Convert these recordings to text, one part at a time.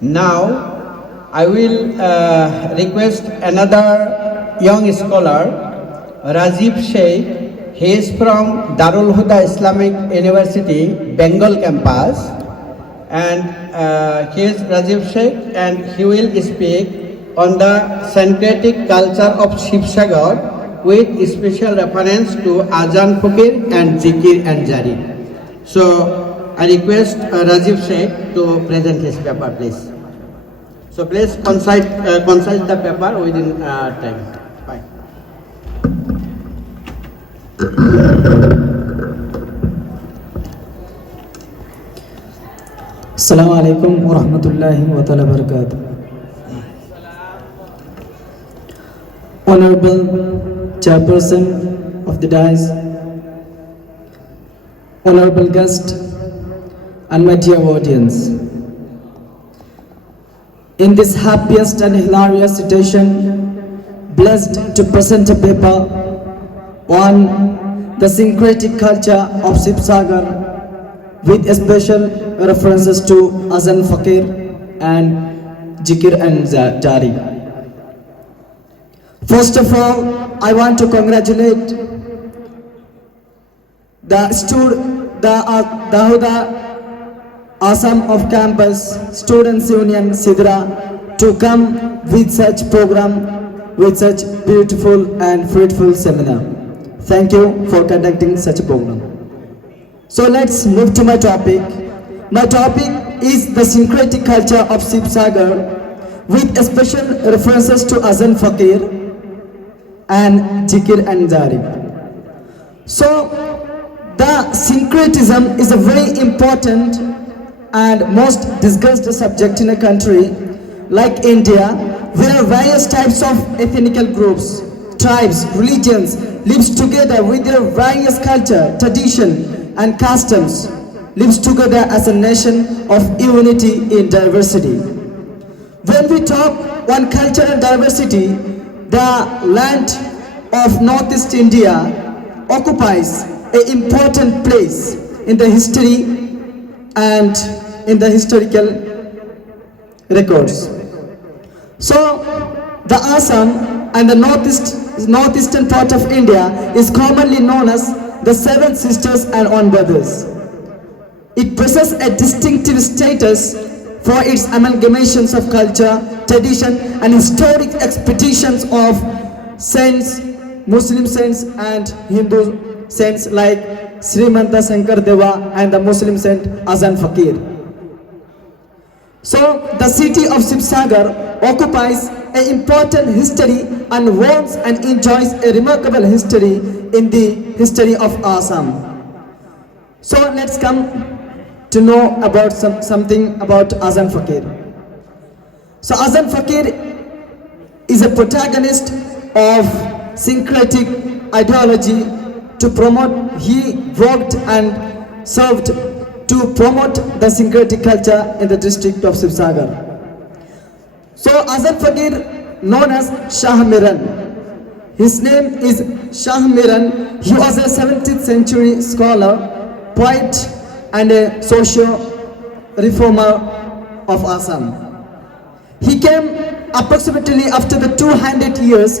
Now, I will request another young scholar, Rajiv Sheikh. He is from Darul Huda Islamic University, Bengal campus, and he is Rajiv Sheikh, and he will speak on the syncretic culture of Shivsagar with special reference to Azan Fakir and Zikir and Jari. So, I request Rajiv Sheikh to present his paper, please. So please concise the paper within time. Bye. Assalamu alaikum wa rahmatullahi wa ta'ala barakatuh. Honorable Chairperson of the dais, honorable guest, and my dear audience. In this happiest and hilarious situation, blessed to present a paper on the syncretic culture of Shivsagar with special references to Azan Fakir and Zikir and Jari. First of all, I want to congratulate the Huda Assam of Campus Students Union Sidra to come with such program, with such beautiful and fruitful seminar. Thank you for conducting such a program. So let's move to my topic. My topic is the syncretic culture of Shivsagar with special references to Azan Fakir and Zikir and Jari. So the syncretism is a very important and most discussed subject in a country like India, where various types of ethnical groups, tribes, religions lives together with their various culture, tradition and customs, lives together as a nation of unity in diversity. When we talk on cultural diversity, the land of Northeast India occupies an important place in the history and in the historical records. So the Assam and the northeastern part of India is commonly known as the Seven Sisters and One Brothers. It possesses a distinctive status for its amalgamations of culture, tradition and historic expeditions of saints, Muslim saints and Hindu saints like Srimanta Shankar Deva and the Muslim saint Azan Fakir. So the city of Shivsagar occupies an important history and wants and enjoys a remarkable history in the history of Assam. So let's come to know about something about Azan Fakir. So Azan Fakir is a protagonist of syncretic ideology to promote. He worked and served to promote the syncretic culture in the district of Shivsagar. So Azan Fakir, known as Shah Miran, his name is Shah Miran. He was a 17th century scholar, poet and a social reformer of Assam. He came approximately after the 200 years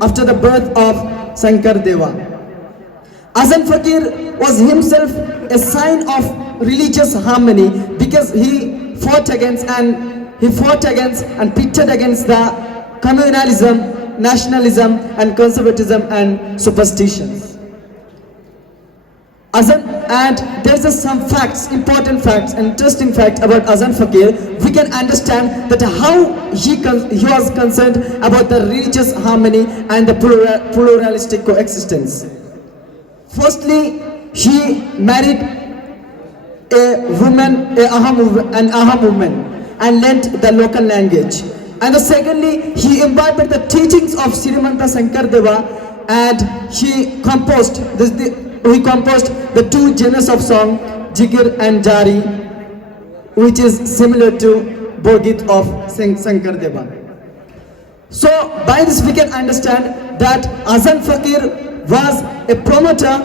after the birth of Shankar Deva. Azan Fakir was himself a sign of religious harmony because he fought against and pitted against the communalism, nationalism and conservatism and superstitions. And there's some facts, important facts, interesting facts about Azan Fakir. We can understand that how he was concerned about the religious harmony and the pluralistic coexistence. Firstly, he married an Aham woman and learnt the local language. And secondly, he imbibed the teachings of Srimanta Shankar Deva and he composed the two genres of song, Zikir and Jari, which is similar to Borgit of Shankar Deva. So by this we can understand that Azan Fakir was a promoter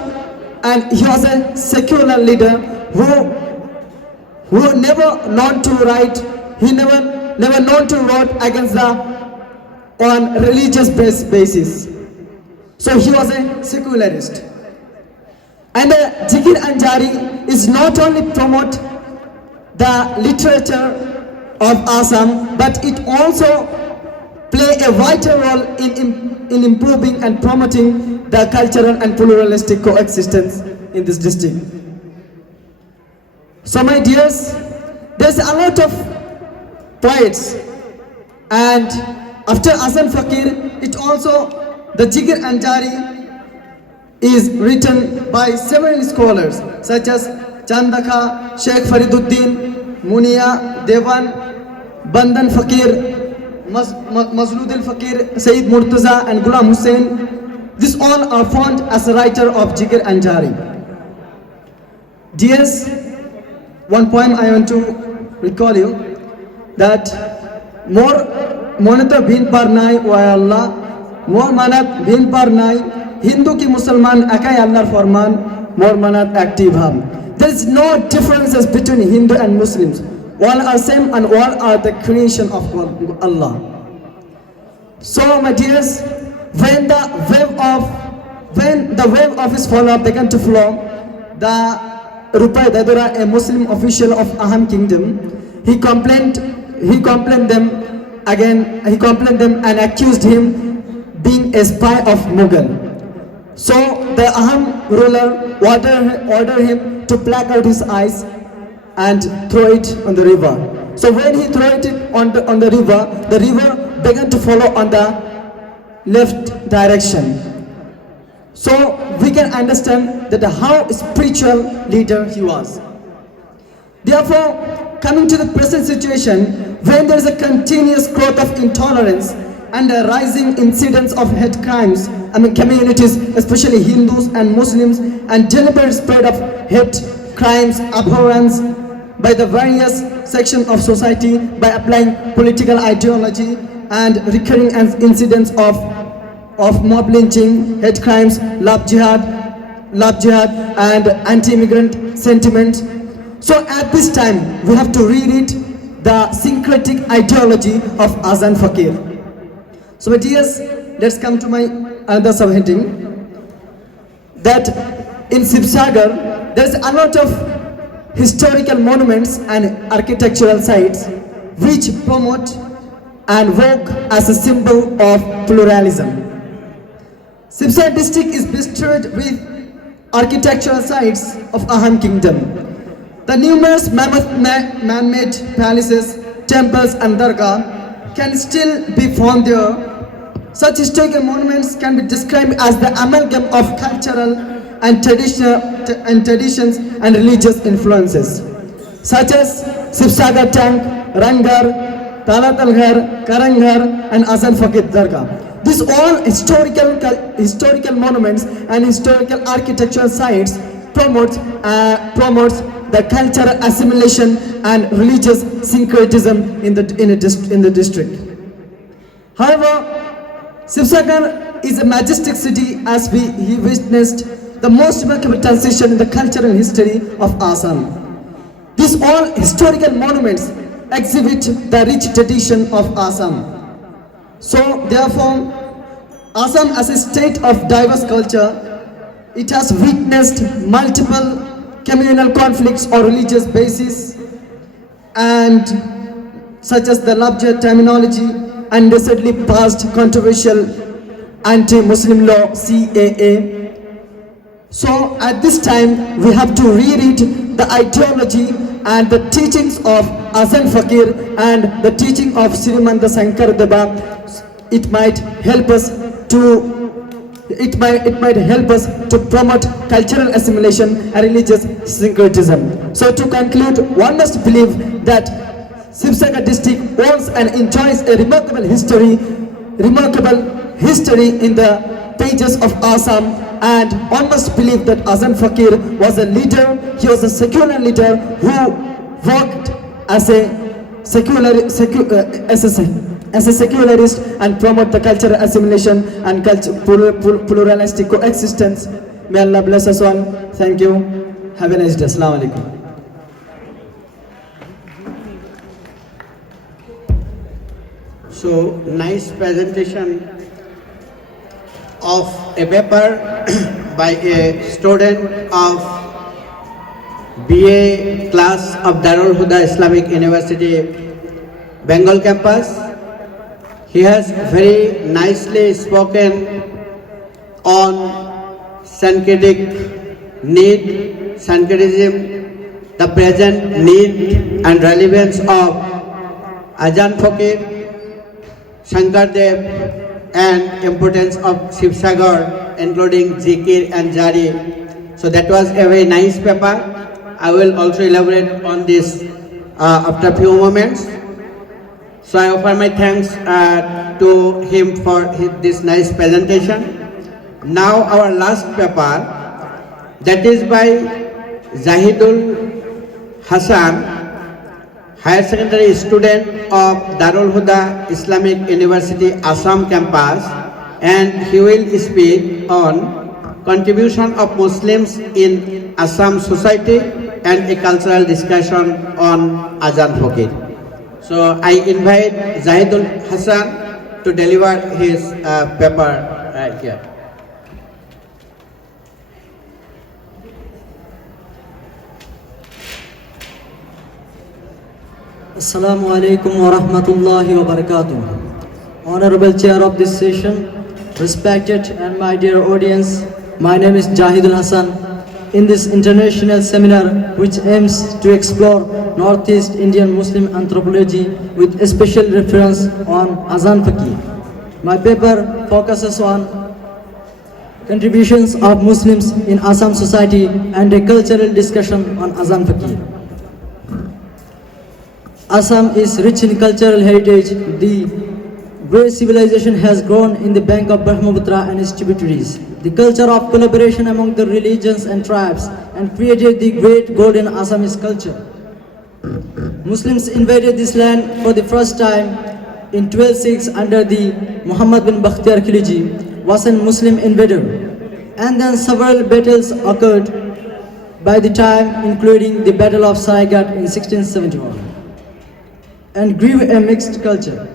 and he was a secular leader who never learned to write, he never never known to vote against the on religious basis. So he was a secularist. And the Jikir Anjari is not only promote the literature of Assam, but it also play a vital role in improving and promoting the cultural and pluralistic coexistence in this district. So my dears, there's a lot of poets, and after Hasan Fakir, it also the Jikir Anjari is written by several scholars such as Chandaka, Sheikh Fariduddin, Munia, Devan, Bandan Fakir, Mazlud al-Fakir, Sayyid Murtaza and Ghulam Hussain. These all are found as a writer of Jikir Anjari. Dears, one poem I want to recall you, that more monata bin parnai wa Allah, more manat bin parnai, Hindu ki Musalman akai Allah farman, more manat active ham. There is no differences between Hindu and Muslims. All are same and all are the creation of Allah. So my dears, when the wave of his follow-up began to flow, the Rupai Dadura, a Muslim official of Aham kingdom, he complained them and accused him being a spy of Mughal. So the Aham ruler ordered him to pluck out his eyes and throw it on the river. So when he threw it on the river began to follow on the left direction. So we can understand that how spiritual leader he was. Therefore, coming to the present situation, when there is a continuous growth of intolerance and a rising incidence of hate crimes among communities, especially Hindus and Muslims, and deliberate spread of hate crimes, abhorrence by the various sections of society by applying political ideology and recurring incidents of mob lynching, hate crimes, love jihad and anti-immigrant sentiment. So at this time, we have to reread the syncretic ideology of Hasan Fakir. So my dears, let's come to my another subheading, that in Sibsagar, there's a lot of historical monuments and architectural sites which promote and work as a symbol of pluralism. Sibsagar district is bestowed with architectural sites of Aham kingdom. The numerous man-made palaces, temples and dargah can still be found there. Such historical monuments can be described as the amalgam of cultural and traditions and religious influences, such as Sibsagar Tank, Rangar, Talatalghar, Karanghar and Hasan Fakir Dargah. These all historical monuments and historical architectural sites promotes the cultural assimilation and religious syncretism in the district. However, Sibsagar is a majestic city as we witnessed the most remarkable transition in the cultural history of Assam. These all historical monuments exhibit the rich tradition of Assam. So therefore, Assam as a state of diverse culture, it has witnessed multiple communal conflicts or religious bases, and such as the love jihad terminology and recently passed controversial anti-Muslim law CAA. So at this time, we have to reread the ideology and the teachings of Hasan Fakir and the teaching of Srimanta Shankar Deba. It might help us to promote cultural assimilation and religious syncretism. So to conclude, one must believe that Sibsagar district owns and enjoys a remarkable history in the pages of Assam, and one must believe that Hasan Fakir was a leader. He was a secular leader who worked as a secularist and promote the cultural assimilation and pluralistic coexistence. May Allah bless us all. Thank you. Have a nice day. Assalamu alaikum. So nice presentation of a paper by a student of BA class of Darul Huda Islamic University, Bengal campus. He has very nicely spoken on Sanskritic need, Sanskritism, the present need and relevance of Ajahn Fakir, Shankardev, and importance of Shiv Sagar, including Zikir and Jari. So that was a very nice paper. I will also elaborate on this after a few moments. So I offer my thanks to him for this nice presentation. Now our last paper, that is by Zahidul Hasan, higher secondary student of Darul Huda Islamic University, Assam campus, and he will speak on contribution of Muslims in Assam society and a cultural discussion on Ajahn Fakir. So I invite Zahidul Hasan to deliver his paper right here. Assalamu alaikum wa rahmatullahi wa barakatuh. Honorable chair of this session, respected and my dear audience, my name is Zahidul Hasan. In this international seminar which aims to explore Northeast Indian Muslim anthropology with a special reference on Ajahn Fakir, my paper focuses on contributions of Muslims in Assam society and a cultural discussion on Ajahn Fakir. Assam is rich in cultural heritage. The great civilization has grown in the bank of Brahmaputra and its tributaries. The culture of collaboration among the religions and tribes and created the great golden Assamese culture. Muslims invaded this land for the first time in 1206 under the Muhammad bin Bakhtiyar Khilji, was a Muslim invader, and then several battles occurred by the time, including the Battle of Saigat in 1671. And grew a mixed culture.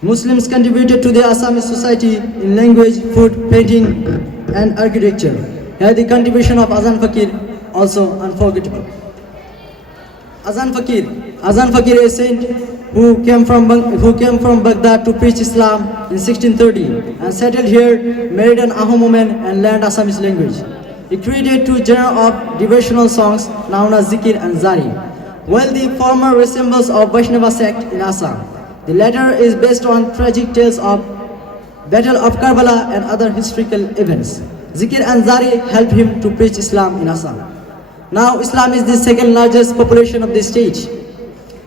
Muslims contributed to the Assamese society in language, food, painting, and architecture. Here the contribution of Ajahn Fakir also unforgettable. Ajahn Fakir, a saint who came from Baghdad to preach Islam in 1630 and settled here, married an Ahom woman, and learned Assamese language. He created two genres of devotional songs known as Zikir and Jari. While the former resembles of Vaishnava sect in Assam, the latter is based on tragic tales of Battle of Karbala and other historical events. Zikir and Jari helped him to preach Islam in Assam. Now Islam is the second largest population of the state.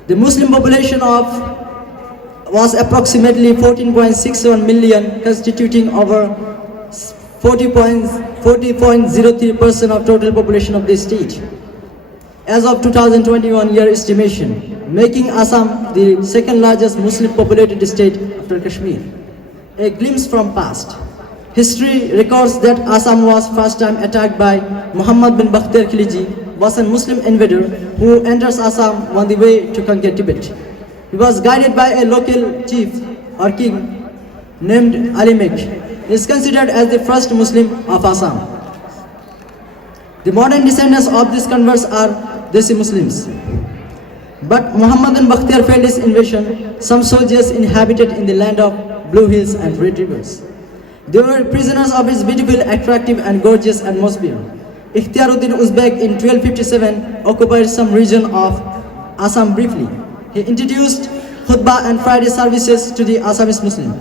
The Muslim population was approximately 14.67 million, constituting over 40.03% of total population of the state. As of 2021 year estimation, making Assam the second largest Muslim populated state after Kashmir. A glimpse from past. History records that Assam was first time attacked by Muhammad bin Bakhtiyar Khilji, was a Muslim invader who enters Assam on the way to conquer Tibet. He was guided by a local chief or king named Ali Mek. He is considered as the first Muslim of Assam. The modern descendants of these converts are Desi Muslims. But Muhammad bin Bakhtiyar failed his invasion. Some soldiers inhabited in the land of blue hills and red rivers. They were prisoners of his beautiful, attractive and gorgeous atmosphere. Ikhtiaruddin Uzbek in 1257 occupied some region of Assam briefly. He introduced khutbah and Friday services to the Assamese Muslim.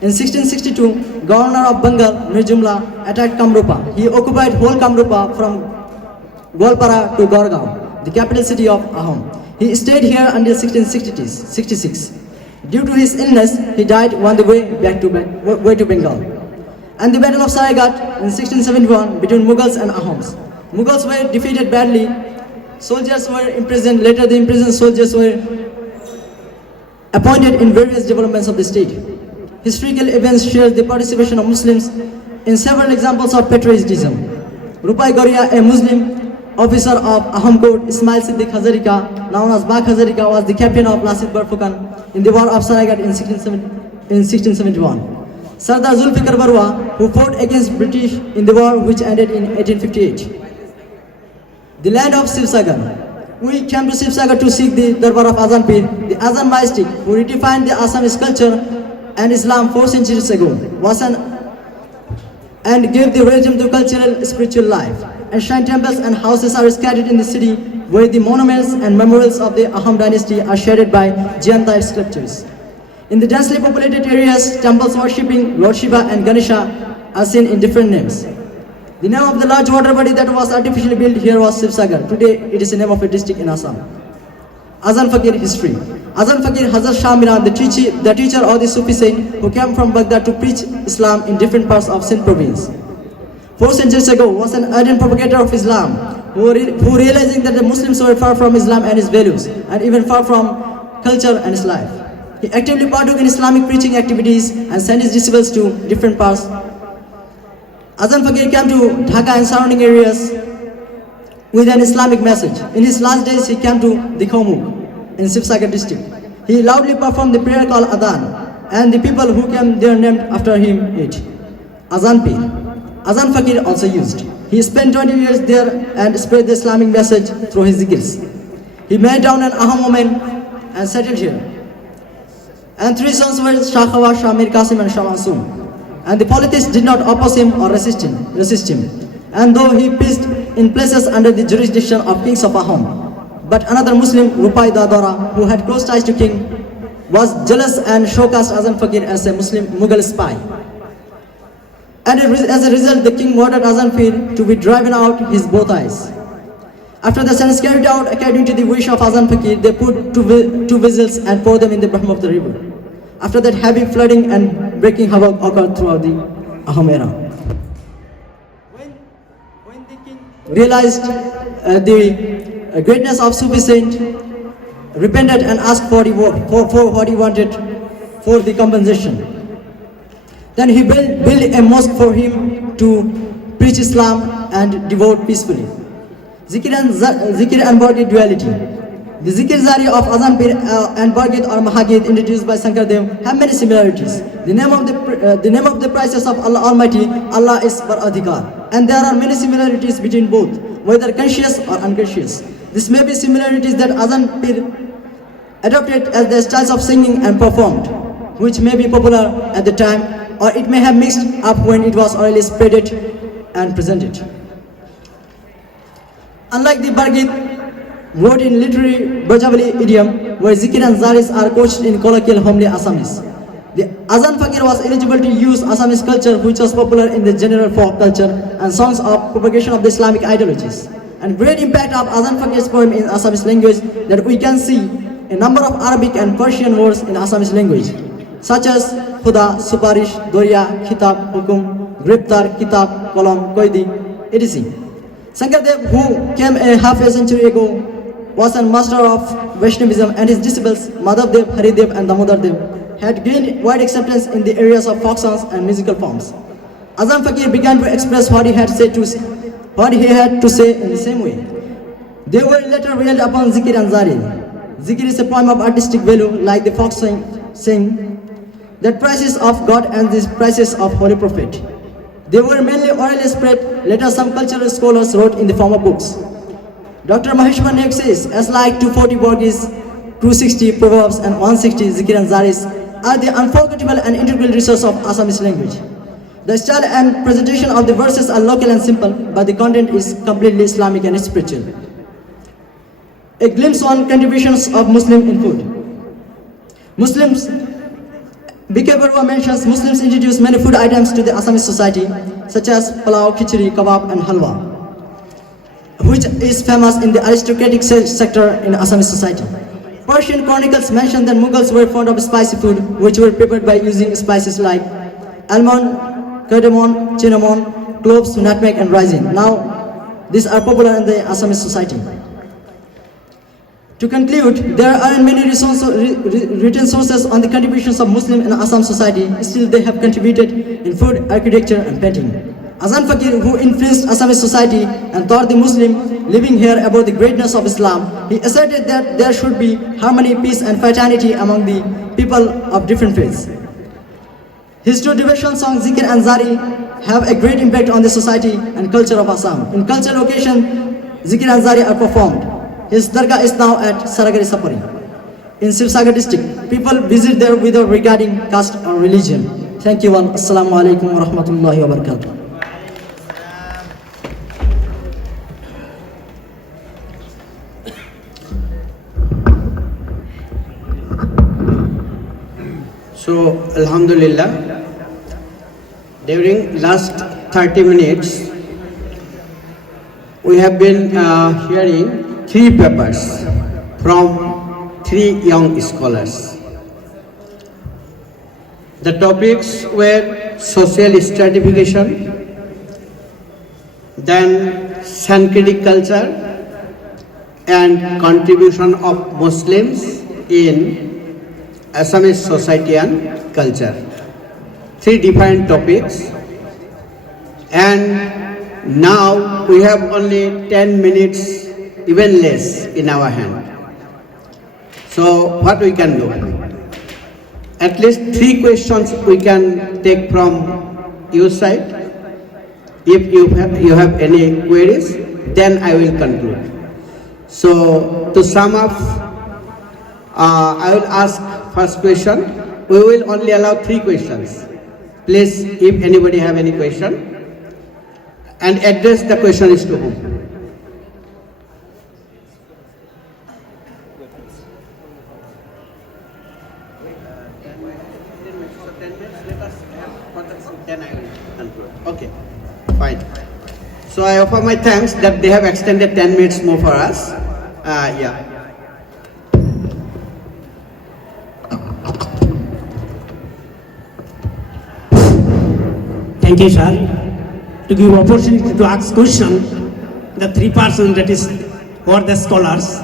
In 1662, governor of Bengal, Mir Jumla, attacked Kamrupa. He occupied whole Kamrupa from Golpara to Gorgaon, the capital city of Ahom. He stayed here until 1666. Due to his illness, he died on the way back to Bengal. And the Battle of Saigat in 1671 between Mughals and Ahoms. Mughals were defeated badly. Soldiers were imprisoned. Later, the imprisoned soldiers were appointed in various developments of the state. Historical events share the participation of Muslims in several examples of patriotism. Rupai Goria, a Muslim officer of Ahom Court, Ismail Siddiq Hazarika, known as Bak Hazarika, was the captain of Lasit Barfukan in the War of Saraighat in 1671. Sardar Zulfikar Barwa, who fought against British in the war which ended in 1858. The land of Sivsagar. We came to Sivsagar to seek the Darbar of Azan Pir, the Azan Majestic, who redefined the Assamese culture and Islam 4 centuries ago, and gave the regime to cultural spiritual life. Ancient temples and houses are scattered in the city, where the monuments and memorials of the Ahom dynasty are shaded by Jain-type sculptures. In the densely populated areas, temples worshipping Lord Shiva and Ganesha are seen in different names. The name of the large water body that was artificially built here was Sivsagar. Today, it is the name of a district in Assam. Azan Fakir history. Azan Fakir Hazrat Shah Miran, the teacher of the Sufi saint who came from Baghdad to preach Islam in different parts of Sindh province. 4 centuries ago, was an ardent propagator of Islam who realizing that the Muslims were far from Islam and its values, and even far from culture and his life. He actively partook in Islamic preaching activities and sent his disciples to different parts. Azan Fakir came to Dhaka and surrounding areas with an Islamic message. In his last days, he came to Dikhomuk in Sivsagar district. He loudly performed the prayer called Adhan, and the people who came there named after him it. Azan Pir. Azan Fakir also used. He spent 20 years there and spread the Islamic message through his zikrs. He married down an Ahom woman and settled here. And 3 sons were Shah Khawash, Shah Mir Qasim and Shah Masoom. And the politics did not oppose him or resist him. And though he preached in places under the jurisdiction of kings of Ahom, but another Muslim, Rupai Dadora, who had close ties to king, was jealous and showcased Azan Fakir as a Muslim Mughal spy. And as a result, the king ordered Azan Fakir to be driven out his both eyes. After the sentence carried out according to the wish of Azan Fakir, they put two vessels and poured them in the bottom of the river. After that, heavy flooding and breaking havoc occurred throughout the Ahom era. When the king realized the greatness of Sufi saint, repented and asked for what he wanted for the compensation. Then he built a mosque for him to preach Islam and devote peacefully. Zikr and Bargit duality. The Zikr Zari of Azan Pir and Bargit or Mahagit introduced by Shankar Dev have many similarities. The name of the prices of Allah Almighty, Allah is Paradhikar, and there are many similarities between both, whether conscious or unconscious. This may be similarities that Azan Pir adopted as the styles of singing and performed, which may be popular at the time, or it may have mixed up when it was orally spreaded and presented. Unlike the Bargit, wrote in literary Brajavali idiom, where Zikr and Zaris are couched in colloquial homely Assamese. The Azan Fakir was eligible to use Assamese culture, which was popular in the general folk culture and songs of propagation of the Islamic ideologies. And great impact of Azan Fakir's poem in Assamese language that we can see a number of Arabic and Persian words in Assamese language, such as Khuda, Suparish, Doria, Kitab, Hukum, Griptar, Kitab, Kolam, Koidi, etc. Shankar Dev, who came a half a century ago, was a master of Vaishnavism, and his disciples Madhav Dev, Haridev and Damodar Dev had gained wide acceptance in the areas of folk songs and musical forms. Azan Fakir began to express what he had to say in the same way. They were later revealed upon Zikr and Zari. Zikr is a poem of artistic value, like the folk saying that prices of God and the prices of Holy Prophet. They were mainly orally spread. Later some cultural scholars wrote in the form of books. Dr. Maheshwar Naik says, as like 240 Borgis, 260 Proverbs and 160 Zikr and Zaris are the unforgettable and integral resource of Assamese language. The style and presentation of the verses are local and simple, but the content is completely Islamic and spiritual. A glimpse on contributions of Muslim in food. Muslims, B.K. Barua mentions Muslims introduced many food items to the Assamese society, such as palau, khichdi, kebab and halwa, which is famous in the aristocratic sector in Assamese society. Persian chronicles mention that Mughals were fond of spicy food, which were prepared by using spices like almond, cardamom, cinnamon, cloves, nutmeg and resin. Now, these are popular in the Assamese society. To conclude, there are many written sources on the contributions of Muslims in Assam society. Still, they have contributed in food, architecture and painting. Azan Fakir, who influenced Assamese society and taught the Muslim living here about the greatness of Islam, he asserted that there should be harmony, peace and fraternity among the people of different faiths. His two devotional songs, Zikr and Zari, have a great impact on the society and culture of Assam. In cultural occasion, Zikr and Zari are performed. His dargah is now at Saragari Sapari. In Sivsagar district, people visit there without regarding caste or religion. Thank you all. Assalamu alaikum wa rahmatullahi wa barakatuh. So, Alhamdulillah, during last 30 minutes, we have been hearing 3 papers from 3 young scholars. The topics were social stratification, then Sanskritic culture, and contribution of Muslims in Assamese society and culture. 3 different topics, and now we have only 10 minutes, even less, in our hand. So what we can do? At least 3 questions we can take from your side. If you have any queries, then I will conclude. So to sum up, I will ask first question. We will only allow 3 questions. Please, if anybody have any question, and address the question is to whom. Okay, fine. So I offer my thanks that they have extended 10 minutes more for us. Yeah. Thank you, sir, to give opportunity to ask question. The 3 persons, that is for the scholars.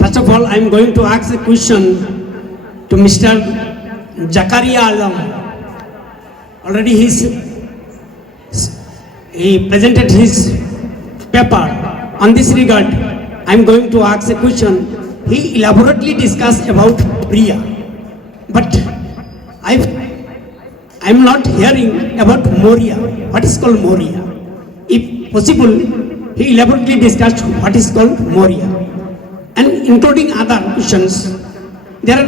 First of all, I am going to ask a question to Mr. Zakaria Alam. Already he presented his paper. On this regard, I am going to ask a question. He elaborately discussed about Priya, but I am not hearing about Moria. What is called Moria? If possible, he elaborately discussed what is called Moria. And including other questions, there are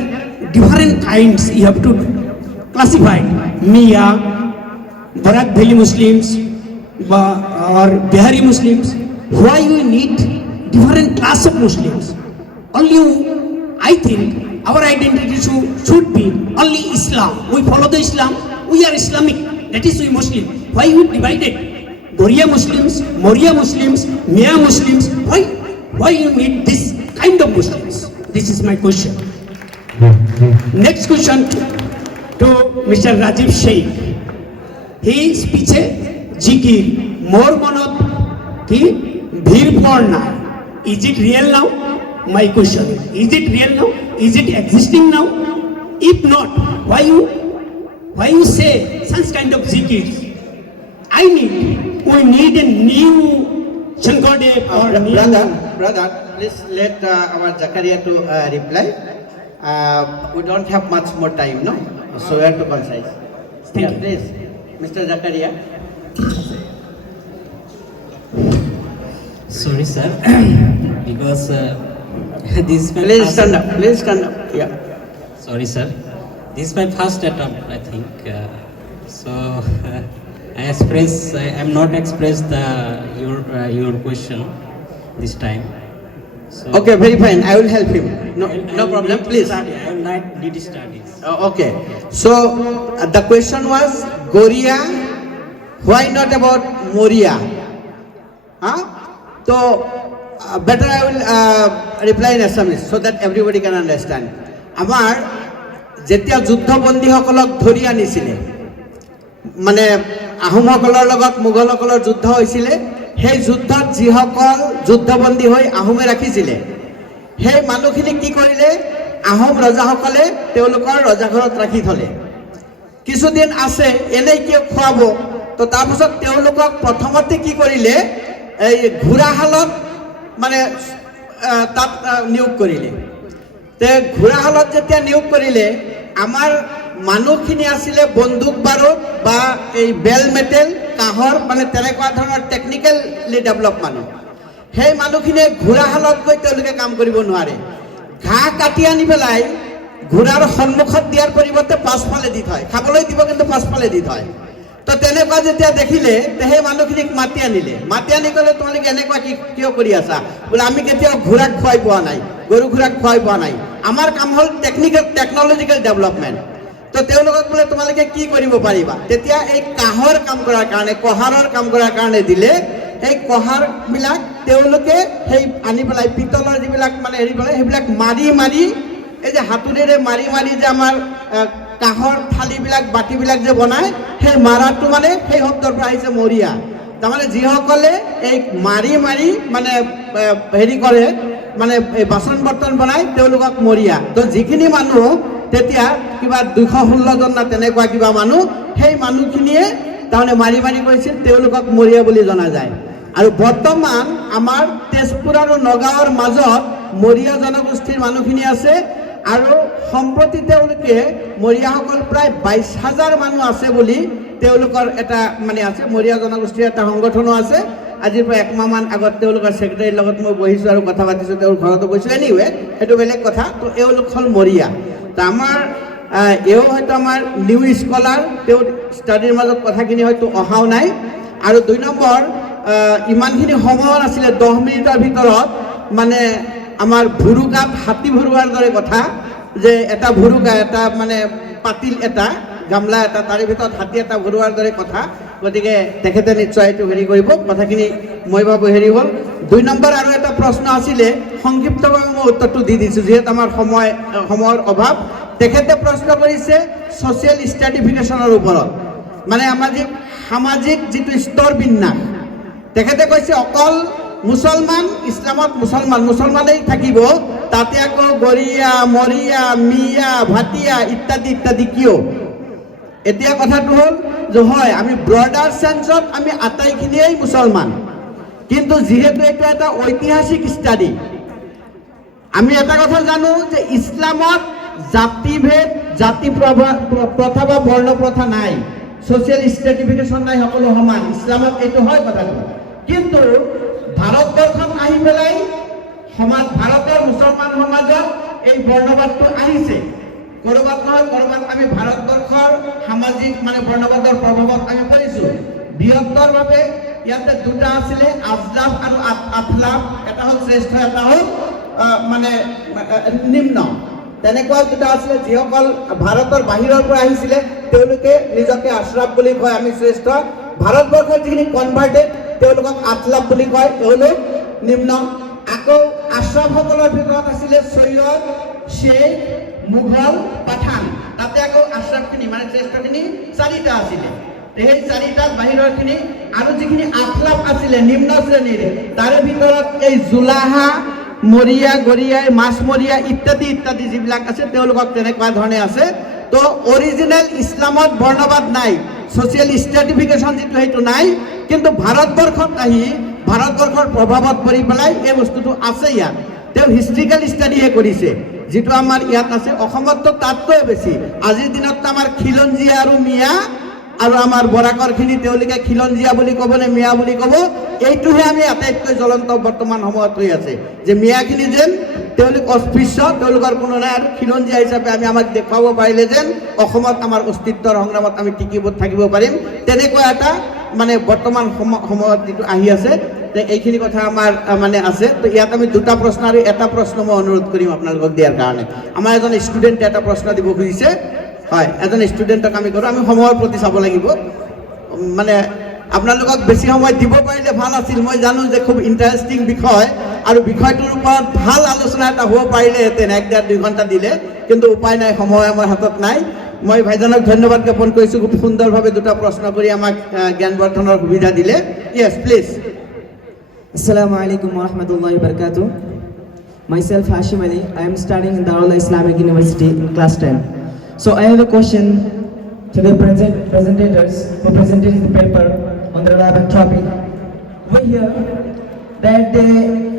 different kinds you have to classify. Mia, Barak Valley Muslims, or Bihari Muslims. Why we need different class of Muslims? Only, I think, our identity should be only Islam. We follow the Islam. We are Islamic, that is we Muslim. Why you divided? Goria Muslims, Moria Muslims, Mia Muslims. Why you need this kind of Muslims? This is my question. Next question to Mr. Rajiv Sheikh. He speech Jikir, more monot ki bhir porna. Is it real now? My question. Is it real now? Is it existing now? If not, why you say such kind of zikir? We need a new Shankardev or new... Brother, please let our Zakaria to reply. We don't have much more time, no? So we have to concise. Thank you. Please, Mr. Zakaria. Sorry, sir, because this is my Please first, stand up. Please stand up. Yeah. sorry, sir. This is my first attempt, I think. I am not expressed your question this time. So Okay, very fine. I will help him. No problem. Please. I will not need studies. Okay. So the question was Goria. Why not about Moria? So better I will reply in Assamese so that everybody can understand. Amar যেতিয়া যুদ্ধবন্দীসকলক ধৰি আনিছিলে, মানে আহোমসকলৰ লগত মোগলসকলৰ যুদ্ধ হৈছিলে, সেই যুদ্ধত যিসকল যুদ্ধবন্দী হৈ আহোমে ৰাখিছিলে, সেই মানুহখিনিক কি কৰিলে? আহোম ৰজাসকলে তেওঁলোকৰ ৰজাঘৰত ৰাখি থলে। কিছুদিন আছে, এনেই কিয় খুৱাব? তো তাৰপিছত তেওঁলোকক প্ৰথমতে কি কৰিলে এই ঘোঁৰাশালত মানে তাত নিয়োগ কৰিলে তে ঘোঁৰাশালত যেতিয়া নিয়োগ কৰিলে আমাৰ মানুহখিনি আছিলে বন্দুক বাৰুদ বা এই বেল মেটেল কাঁহৰ মানে তেনেকুৱা ধৰণৰ টেকনিকেলি ডেভেলপ মানুহ সেই মানুহখিনিয়ে ঘোঁৰাশালত গৈ তেওঁলোকে কাম কৰিব নোৱাৰে ঘাঁহ কাটি আনি পেলাই ঘোঁৰাৰ সন্মুখত দিয়াৰ পৰিৱৰ্তে পাছফালে দি থয় খাবলৈ দিব কিন্তু পাছফালে দি থয় তো তেনেকুৱা যেতিয়া দেখিলে সেই মানুহখিনিক মাতি আনিলে মাতি আনি ক'লে তোমালোকে এনেকুৱা কিয় কৰি আছা বোলে আমি কেতিয়াও ঘোঁৰাক খুৱাই পোৱা নাই গৰু ঘোঁৰাক খুৱাই পোৱা নাই আমাৰ কাম হ'ল টেকনলজিকেল ডেভেলপমেণ্ট তো তেওঁলোকক বোলে তোমালোকে কি কৰিব পাৰিবা তেতিয়া এই কাঁহৰ কাম কৰাৰ কাৰণে কঁহাৰৰ কাম কৰাৰ কাৰণে দিলে এই কঁহাৰবিলাক তেওঁলোকে সেই আনি পেলাই পিতলৰ যিবিলাক মানে হেৰি পেলাই সেইবিলাক মাৰি মাৰি এই যে হাতুৰিৰে মাৰি মাৰি যে আমাৰ কাঁহৰ থালিবিলাক বাতিবিলাক যে বনায় সেই মাৰাটো মানে সেই শব্দৰ পৰা আহিছে মৰিয়া তাৰমানে যিসকলে এই মাৰি মাৰি মানে হেৰি কৰে মানে এই বাচন বৰ্তন বনায় তেওঁলোকক মৰিয়া তো যিখিনি মানুহ তেতিয়া কিবা 216 জন না তেনেকুৱা কিবা মানুহ সেই মানুহখিনিয়ে তাৰমানে মাৰি মাৰি কৰিছিল তেওঁলোকক মৰিয়া বুলি জনা যায় আৰু বৰ্তমান আমাৰ তেজপুৰ আৰু নগাঁৱৰ মাজত মৰিয়া জনগোষ্ঠীৰ মানুহখিনি আছে আৰু সম্প্ৰতি তেওঁলোকে মৰিয়াসকল প্ৰায় 22,000 মানুহ আছে বুলি তেওঁলোকৰ এটা মানে আছে মৰিয়া জনগোষ্ঠীৰ এটা সংগঠনো আছে আজিৰ পৰা একমাহমান আগত তেওঁলোকৰ ছেক্ৰেটাৰীৰ লগত মই বহিছোঁ আৰু কথা পাতিছোঁ তেওঁৰ ঘৰতো গৈছোঁ এনিৱে সেইটো বেলেগ কথা তো এওঁলোক হ'ল মৰিয়া তো আমাৰ এও হয়তো আমাৰ নিউ স্কলাৰ তেওঁ ষ্টাডিৰ মাজত কথাখিনি হয়তো অহাও নাই আৰু 2 নম্বৰ ইমানখিনি সময় নাছিলে 10 মিনিটৰ ভিতৰত মানে আমাৰ ভুৰুকাত হাতী ভৰুৱাৰ দৰে কথা যে এটা ভুৰুকা এটা মানে পাতিল এটা গামলা এটা তাৰে ভিতৰত হাতী এটা ভৰুৱাৰ দৰে কথা গতিকে তেখেতে নিশ্চয় এইটো হেৰি কৰিব কথাখিনি মই ভাবোঁ হেৰি হ'ল 2 নম্বৰ আৰু এটা প্ৰশ্ন আছিলে সংক্ষিপ্তভাৱে মই উত্তৰটো দি দিছোঁ যিহেতু আমাৰ সময়ৰ অভাৱ তেখেতে প্ৰশ্ন কৰিছে ছ'চিয়েল ষ্ট্ৰেটিফিকেশ্যনৰ ওপৰত মানে আমাৰ যি সামাজিক যিটো স্তৰ বিন্যাস তেখেতে কৈছে অকল মুছলমান ইছলামত মুছলমানেই থাকিব তাতে আকৌ গৰিয়া মৰিয়া মিয়া ভাটিয়া ইত্যাদি ইত্যাদি কিয় এতিয়া কথাটো হ'ল যে হয় আমি ব্ৰডাৰ চেন্সত আমি আটাইখিনিয়েই মুছলমান কিন্তু যিহেতু এইটো এটা ঐতিহাসিক ষ্টাডি আমি এটা কথা জানো যে ইছলামত জাতিভেদ জাতি প্ৰথা বা বৰ্ণ প্ৰথা নাই ছ'চিয়েল ষ্ট্ৰেটিফিকেশ্যন নাই সকলো সমান ইছলামত এইটো হয় কথাটো কিন্তু ভাৰতবৰ্ষত আহি পেলাই ভাৰতৰ মুছলমান সমাজত এই বৰ্ণবাদটো আহিছে ক'ৰবাত নহয় ক'ৰবাত আমি ভাৰতবৰ্ষৰ সামাজিক মানে বৰ্ণবাদৰ প্ৰভাৱত আমি পৰিছোঁ বৃহত্তৰভাৱে ইয়াতে 2টা আছিলে আফলাফ আৰু আফলাফ এটা হ'ল শ্ৰেষ্ঠ এটা হ'ল মানে নিম্ন তেনেকুৱা 2টা আছিলে যিসকল ভাৰতৰ বাহিৰৰ পৰা আহিছিলে তেওঁলোকে নিজকে আশ্ৰাফ বুলি কয় আমি শ্ৰেষ্ঠ ভাৰতবৰ্ষৰ যিখিনি কনভাৰ্টেড তেওঁলোকক আফলাফ বুলি কয় তেওঁলোক নিম্ন আকৌ আশ্ৰাফসকলৰ ভিতৰত আছিলে সৈয়দ শ্বেখ মুঘল পাঠান তাতে আকৌ আশ্ৰাফখিনি মানে শ্ৰেষ্ঠখিনি 4টা আছিলে সেই 4টাত বাহিৰৰখিনি আৰু যিখিনি আফলাফ আছিলে নিম্ন শ্ৰেণীৰ তাৰে ভিতৰত এই জুলাহা মৰিয়া গৰিয়াই মাছমৰীয়া ইত্যাদি ইত্যাদি যিবিলাক আছে তেওঁলোকক তেনেকুৱা ধৰণে আছে তো অৰিজিনেল ইছলামত বৰ্ণবাদ নাই ছ'চিয়েল ষ্ট্ৰেটিফিকেশ্যন যিটো সেইটো নাই কিন্তু ভাৰতবৰ্ষত আহি ভাৰতবৰ্ষৰ প্ৰভাৱত পৰি পেলাই এই বস্তুটো আছে ইয়াত তেওঁ হিষ্ট্ৰিকেল ষ্টাডিহে কৰিছে যিটো আমাৰ ইয়াত আছে অসমততো তাতকৈ বেছি আজিৰ দিনত আমাৰ খিলঞ্জীয়া আৰু মিয়া আৰু আমাৰ বৰাকৰখিনি তেওঁলোকে খিলঞ্জীয়া বুলি ক'ব নে মিয়া বুলি ক'ব এইটোহে আমি আটাইতকৈ জ্বলন্ত বৰ্তমান সময়ত হৈ আছে যে মিয়াখিনি যেন তেওঁলোক অস্পৃশ্য তেওঁলোকৰ কোনো নাই আৰু খিলঞ্জীয়া হিচাপে আমি আমাক দেখুৱাব পাৰিলে যেন অসমত আমাৰ অস্তিত্বৰ সংগ্ৰামত আমি থাকিব পাৰিম তেনেকুৱা এটা মানে বৰ্তমান সময়ত যিটো আহি আছে যে এইখিনি কথা আমাৰ মানে আছে তো ইয়াত আমি 2টা প্ৰশ্ন আৰু এটা প্ৰশ্ন মই অনুৰোধ কৰিম আপোনালোকক দিয়াৰ কাৰণে আমাৰ এজন ষ্টুডেণ্টে এটা প্ৰশ্ন দিব খুজিছে হয় এজন ষ্টুডেণ্টক আমি কৰোঁ আমি সময়ৰ প্ৰতি চাব লাগিব মানে আপোনালোকক বেছি সময় দিব পাৰিলে ভাল আছিল মই জানো যে খুব ইণ্টাৰেষ্টিং বিষয় আৰু বিষয়টোৰ ওপৰত ভাল আলোচনা এটা হ'ব পাৰিলেহেঁতেন 1-2 ঘণ্টা দিলে কিন্তু উপায় নাই সময় আমাৰ হাতত নাই মই ভাইজনক ধন্যবাদ জ্ঞাপন কৰিছোঁ খুব সুন্দৰভাৱে 2টা প্ৰশ্ন কৰি আমাক জ্ঞান বৰ্ধনৰ সুবিধা দিলে yes please Assalamu alaikum wa rahmatullahi wa barakatuh. Myself Hashim Ali. I am studying in Darul Islamic University in class 10. So I have a question to the presentators who presented the paper on the relevant topic. We hear that the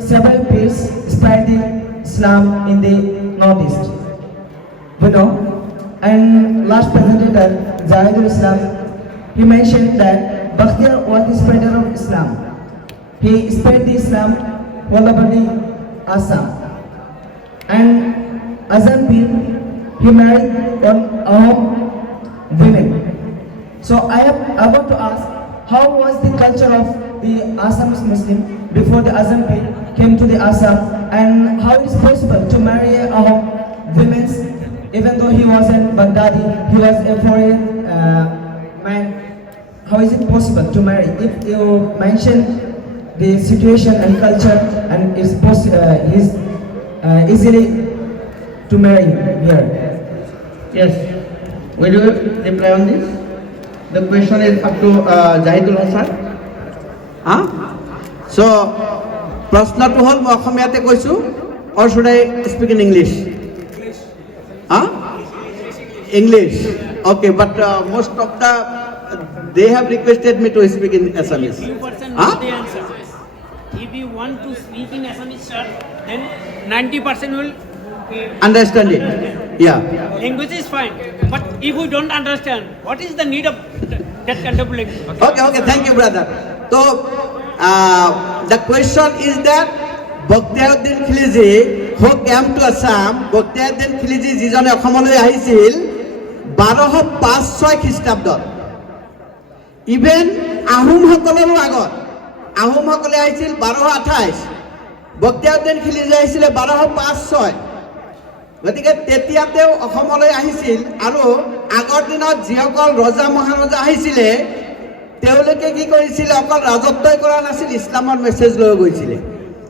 several peers spread the Islam in the Northeast. We know, and last presenter, Zahidul Islam, he mentioned that Bakhtiyar was the spreader of Islam. He spread the Islam all over the Assam. And Azan Pir, he married on women. So I want to ask, how was the culture of the Assamese Muslim before the Azan Pir came to the Assam, and how it is possible to marry women, even though he was in Baghdadi, he was a foreign man. How is it possible to marry? If you mention the situation and culture, and it's easily to marry here. Yes. Will you reply on this? The question is up to Zahidul Hasan. So, প্ৰশ্নটো হ'ল মই অসমীয়াতে কৈছোঁ, or should I speak in English? English. Okay, but most of they have requested me to speak in Assamese. Few percent know the answer. If you want to speak in Assamese, sir, then 90% will Understand it? Yeah. language is fine. But if we don't understand, what is the need of that kind of language? Okay, thank you, brother. So, the question is that Bakhtiyuddin Khilji, who came to Assam, Bakhtiyuddin Khilji যিজনে অসমলৈ আহিছিল 1205-6 খ্ৰীষ্টাব্দত। Even আহোমসকলৰো আগত, আহোমসকলে আহিছিল 1228, Bakhtiyuddin Khilji আহিছিলে 1205-6। গতিকে তেতিয়া তেওঁ অসমলৈ আহিছিল, আৰু আগৰ দিনত যিসকল ৰজা মহাৰজা আহিছিলে তেওঁলোকে কি কৰিছিলে, অকল ৰাজত্বই কৰা নাছিল, ইছলামৰ মেছেজ লৈ গৈছিলে।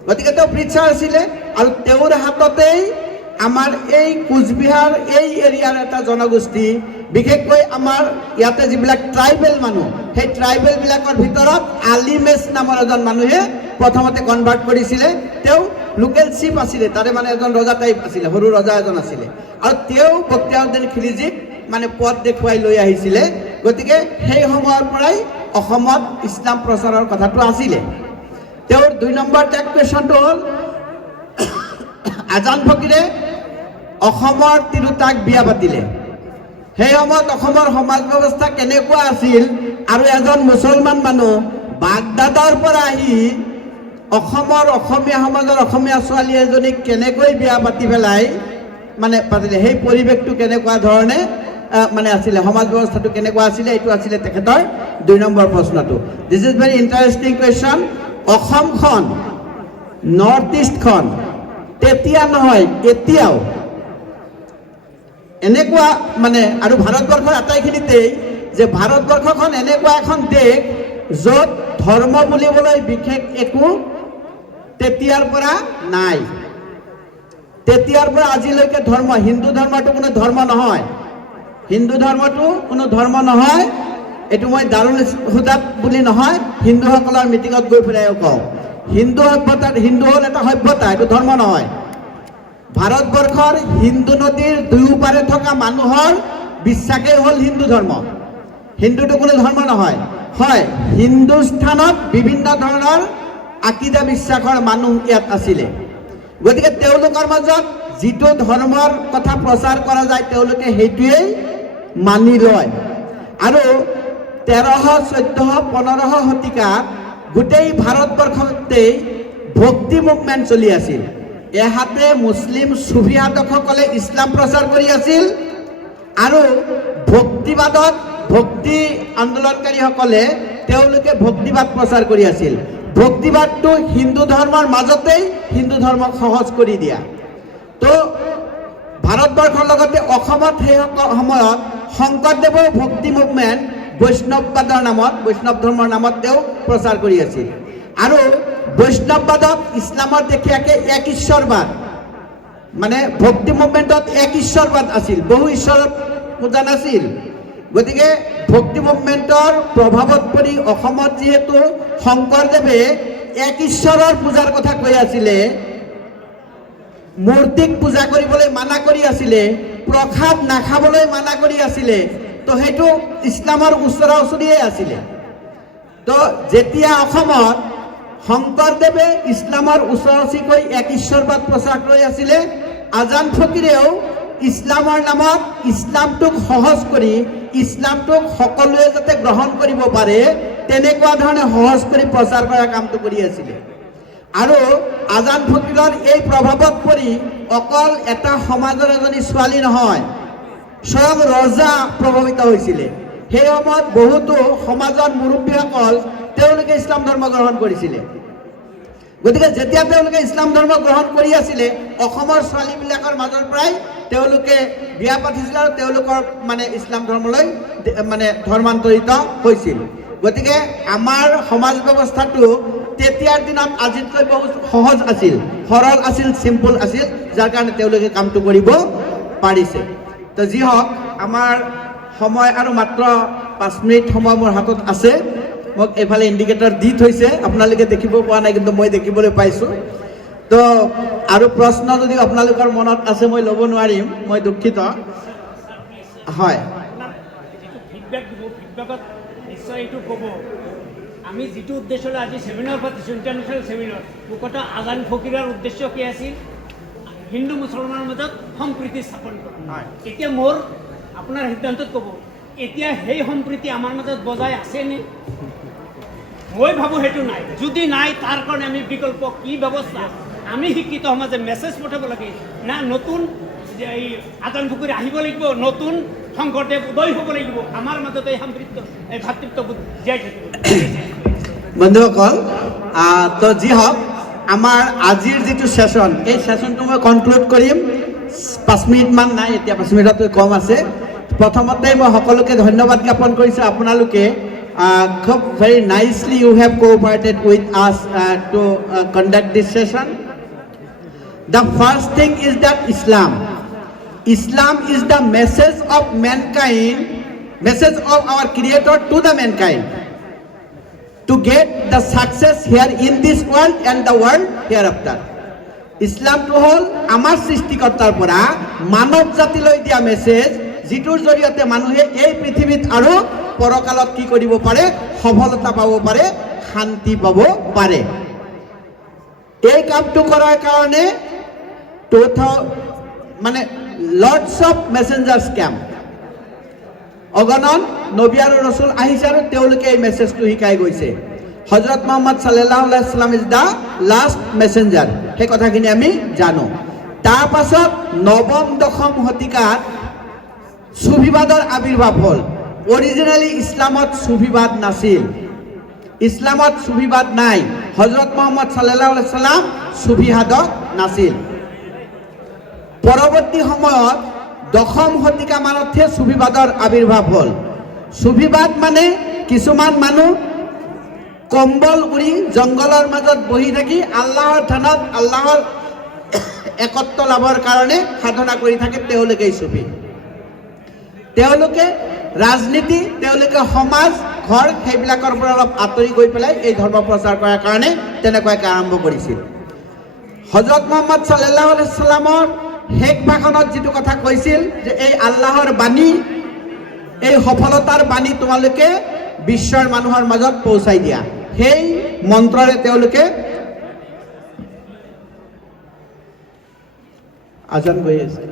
গতিকে তেওঁ প্ৰিচাৰ আছিলে, আৰু তেওঁৰ হাততেই আমাৰ এই কোচবিহাৰ এই এৰিয়াৰ এটা জনগোষ্ঠী, বিশেষকৈ আমাৰ ইয়াতে যিবিলাক ট্ৰাইবেল মানুহ, সেই ট্ৰাইবেলবিলাকৰ ভিতৰত আলিমেছ নামৰ এজন মানুহে প্ৰথমতে কনভাৰ্ট কৰিছিলে। তেওঁ লোকেল চিফ আছিলে, তাৰে মানে এজন ৰজা টাইপ আছিলে, সৰু ৰজা এজন আছিলে, আৰু তেওঁ বক্তিয়াউদ্দিন খিলজিক মানে পথ দেখুৱাই লৈ আহিছিলে। গতিকে সেই সময়ৰ পৰাই অসমত ইছলাম প্ৰচাৰৰ কথাটো আছিলে। তেওঁৰ 2 নম্বৰ টেক কুৱেশ্যনটো হ'ল, আজান ফকীৰে অসমৰ তিৰোতাক বিয়া পাতিলে। সেই সময়ত অসমৰ সমাজ ব্যৱস্থা কেনেকুৱা আছিল, আৰু এজন মুছলমান মানুহ বাগদাদৰ পৰা আহি অসমৰ অসমীয়া সমাজৰ অসমীয়া ছোৱালী এজনীক কেনেকৈ বিয়া পাতি পেলাই মানে পাতিলে, সেই পৰিৱেশটো কেনেকুৱা ধৰণে মানে আছিলে, সমাজ ব্যৱস্থাটো কেনেকুৱা আছিলে, এইটো আছিলে তেখেতৰ 2 নম্বৰ প্ৰশ্নটো। This is very interesting question. অসমখন, নৰ্থ ইষ্টখন তেতিয়া নহয় এতিয়াও এনেকুৱা মানে, আৰু ভাৰতবৰ্ষৰ আটাইখিনিতেই যে ভাৰতবৰ্ষখন এনেকুৱা এখন দেশ য'ত ধৰ্ম বুলিবলৈ বিশেষ একো তেতিয়াৰ পৰা নাই। তেতিয়াৰ পৰা আজিলৈকে ধৰ্ম, হিন্দু ধৰ্মটো কোনো ধৰ্ম নহয়, হিন্দু ধৰ্মটো কোনো ধৰ্ম নহয়। এইটো মই দাৰুল হুদাত বুলি নহয়, হিন্দুসকলৰ মিটিঙত গৈ পেলাইও কওঁ, হিন্দু সভ্যতাত, হিন্দু হ'ল এটা সভ্যতা, এইটো ধৰ্ম নহয়। ভাৰতবৰ্ষৰ হিন্দু নদীৰ দুয়োপাৰে থকা মানুহৰ বিশ্বাসেই হ'ল হিন্দু ধৰ্ম, হিন্দুটো কোনো ধৰ্ম নহয়। হয়, হিন্দুস্থানত বিভিন্ন ধৰণৰ আকিদা বিশ্বাসৰ মানুহ ইয়াত আছিলে। গতিকে তেওঁলোকৰ মাজত যিটো ধৰ্মৰ কথা প্ৰচাৰ কৰা যায় তেওঁলোকে সেইটোৱেই মানি লয়। আৰু 1300, 1400, 1500 শতিকাত গোটেই ভাৰতবৰ্ষতেই ভক্তি মুভমেণ্ট চলি আছিল। এহাতে মুছলিম চুফি সাধকসকলে ইছলাম প্ৰচাৰ কৰি আছিল, আৰু ভক্তিবাদত ভক্তি আন্দোলনকাৰীসকলে তেওঁলোকে ভক্তিবাদ প্ৰচাৰ কৰি আছিল। ভক্তিবাদটো হিন্দু ধৰ্মৰ মাজতেই হিন্দু ধৰ্মক সহজ কৰি দিয়া। তো ভাৰতবৰ্ষৰ লগতে অসমত সেই সময়ত শংকৰদেৱৰ ভক্তি মুভমেণ্ট বৈষ্ণৱবাদৰ নামত, বৈষ্ণৱ ধৰ্মৰ নামত তেওঁ প্ৰচাৰ কৰি আছিল। আৰু বৈষ্ণৱবাদত ইছলামৰ দেখিয়াকে এক ঈশ্বৰবাদ, মানে ভক্তি মুভমেণ্টত এক ঈশ্বৰবাদ আছিল, বহু ঈশ্বৰৰ পূজা নাছিল। গতিকে ভক্তি মুভমেণ্টৰ প্ৰভাৱত পৰি অসমত যিহেতু শংকৰদেৱে এক ঈশ্বৰৰ পূজাৰ কথা কৈ আছিলে, মূৰ্তিক পূজা কৰিবলৈ মানা কৰি আছিলে, প্ৰসাদ নাখাবলৈ মানা কৰি আছিলে, তো সেইটো ইছলামৰ ওচৰা ওচৰিয়ে আছিলে। তো যেতিয়া অসমত শংকৰদেৱে ইছলামৰ ওচৰা ওচৰিকৈ এক ঈশ্বৰবাদ প্ৰচাৰ কৰি আছিলে, আজান ফকীৰেও ইছলামৰ নামত ইছলামটোক সহজ কৰি ইছলামটোক সকলোৱে যাতে গ্ৰহণ কৰিব পাৰে তেনেকুৱা ধৰণে সহজ কৰি প্ৰচাৰ কৰা কামটো কৰি আছিলে। আৰু আজান ফকীৰৰ এই প্ৰভাৱত পৰি অকল এটা সমাজৰ এজনী ছোৱালী নহয়, স্বয়ং ৰজা প্ৰভাৱিত হৈছিলে। সেই সময়ত বহুতো সমাজৰ মুৰব্বীসকল তেওঁলোকে ইছলাম ধৰ্ম গ্ৰহণ কৰিছিলে। গতিকে যেতিয়া তেওঁলোকে ইছলাম ধৰ্ম গ্ৰহণ কৰি আছিলে, অসমৰ ছোৱালীবিলাকৰ মাজৰ পৰাই তেওঁলোকে বিয়া পাতিছিল আৰু তেওঁলোকৰ মানে ইছলাম ধৰ্মলৈ মানে ধৰ্মান্তৰিত হৈছিল। গতিকে আমাৰ সমাজ ব্যৱস্থাটো তেতিয়াৰ দিনত আজিতকৈ বহুত সহজ আছিল, সৰল আছিল, চিম্পল আছিল, যাৰ কাৰণে তেওঁলোকে কামটো কৰিব পাৰিছে। তো যি হওক, আমাৰ সময় আৰু মাত্ৰ 5 মিনিট সময় মোৰ হাতত আছে। মোক এইফালে ইণ্ডিকেটৰ দি থৈছে, আপোনালোকে দেখিব পোৱা নাই কিন্তু মই দেখিবলৈ পাইছোঁ। তো আৰু প্ৰশ্ন যদি আপোনালোকৰ মনত আছে মই ল'ব নোৱাৰিম, মই দুখিত। হয়, ফিডবেক দিব, ফিডবেকত নিশ্চয় এইটো ক'ব। আমি যিটো উদ্দেশ্যলৈ আজি ছেমিনাৰ পাতিছোঁ, ইণ্টাৰনেশ্যনেল ছেমিনাৰ, মুখ্যতঃ আজান ফকীৰৰ উদ্দেশ্য কি আছিল? হিন্দু মুছলমানৰ মাজত সম্প্ৰীতি স্থাপন কৰা। এতিয়া মোৰ আপোনাৰ সিদ্ধান্তত ক'ব, এতিয়া সেই সম্প্ৰীতি আমাৰ মাজত বজাই আছেনে? মই ভাবোঁ সেইটো নাই। যদি নাই, তাৰ কাৰণে আমি বিকল্প কি ব্যৱস্থা, আমি শিক্ষিত সমাজে মেছেজ পঠাব লাগে না, নতুন এই আজান ফকীৰ আহিব লাগিব, নতুন শংকৰদেৱ উদয় হ'ব লাগিব, আমাৰ মাজত এই সম্পৃক্ত এই ভাতৃত্ববোধ জীয়াই থাকিব। বন্ধুসকল, তো যি হওক, আমাৰ আজিৰ যিটো ছেশ্যন, এই ছেশ্যনটো মই কনক্লুড কৰিম। 5 মিনিটমান নাই, এতিয়া 5 মিনিটতকৈ কম আছে। প্ৰথমতে মই সকলোকে ধন্যবাদ জ্ঞাপন কৰিছোঁ। আপোনালোকে খুব ভেৰি নাইচলি ইউ হেভ কোঅপাৰেটেড উইথ আছ টু কণ্ডাক্ট দিছ session. The first thing is that Islam is the message of mankind, message of our Creator to the mankind, to get the success here in this world and the world hereafter. Islam to hol amar সৃষ্টিকৰ্তাৰ পৰা মানৱ জাতিলৈ দিয়া message, যিটোৰ জৰিয়তে মানুহে এই পৃথিৱীত আৰু পৰকালত কি কৰিব পাৰে, সফলতা পাব পাৰে, শান্তি পাব পাৰে। এই কামটো কৰাৰ কাৰণে মানে লৰ্ডছ অফ মেছেঞ্জাৰ্ছ কেম্প, অগণন নবী আৰু ৰচুল আহিছে আৰু তেওঁলোকে এই মেছেজটো শিকাই গৈছে। হজৰত মুহাম্মদ সাল্লাল্লাহু আলাইহি ওয়াসাল্লাম ইজ দ্য লাষ্ট মেছেঞ্জাৰ, সেই কথাখিনি আমি জানো। তাৰ পাছত 9ম-10ম শতিকাত চুফিবাদৰ আৱিৰ্ভাৱ হ'ল। অৰিজিনেলি ইছলামত চুফিবাদ নাছিল, ইছলামত চুফিবাদ নাই। হজৰত মুহাম্মদ সাল্লাল্লাহু আলাইহি ওয়াসাল্লাম চুফি সাধক নাছিল। পৰৱৰ্তী সময়ত 10ম শতিকা মানতহে চুফিবাদৰ আৱিৰ্ভাৱ হ'ল। চুফিবাদ মানে কিছুমান মানুহ কম্বল উৰি জংঘলৰ মাজত বহি থাকি আল্লাহৰ ধ্যানত, আল্লাহৰ একত্ব লাভৰ কাৰণে সাধনা কৰি থাকে, তেওঁলোকেই চুফি। তেওঁলোকে ৰাজনীতি, তেওঁলোকে সমাজ, ঘৰ, সেইবিলাকৰ পৰা অলপ আঁতৰি গৈ পেলাই এই ধৰ্ম প্ৰচাৰ কৰাৰ কাৰণে তেনেকুৱাকৈ আৰম্ভ কৰিছিল। হজৰত মুহাম্মদ সাল্লাল্লাহু আলাইহি ওয়াসাল্লামৰ শেষ ভাষণত যিটো কথা কৈছিল যে এই আল্লাহৰ বাণী, এই সফলতাৰ বাণী তোমালোকে বিশ্বৰ মানুহৰ মাজত পৌঁছাই দিয়া, সেই মন্ত্ৰৰে তেওঁলোকে আজান গৈ আছে।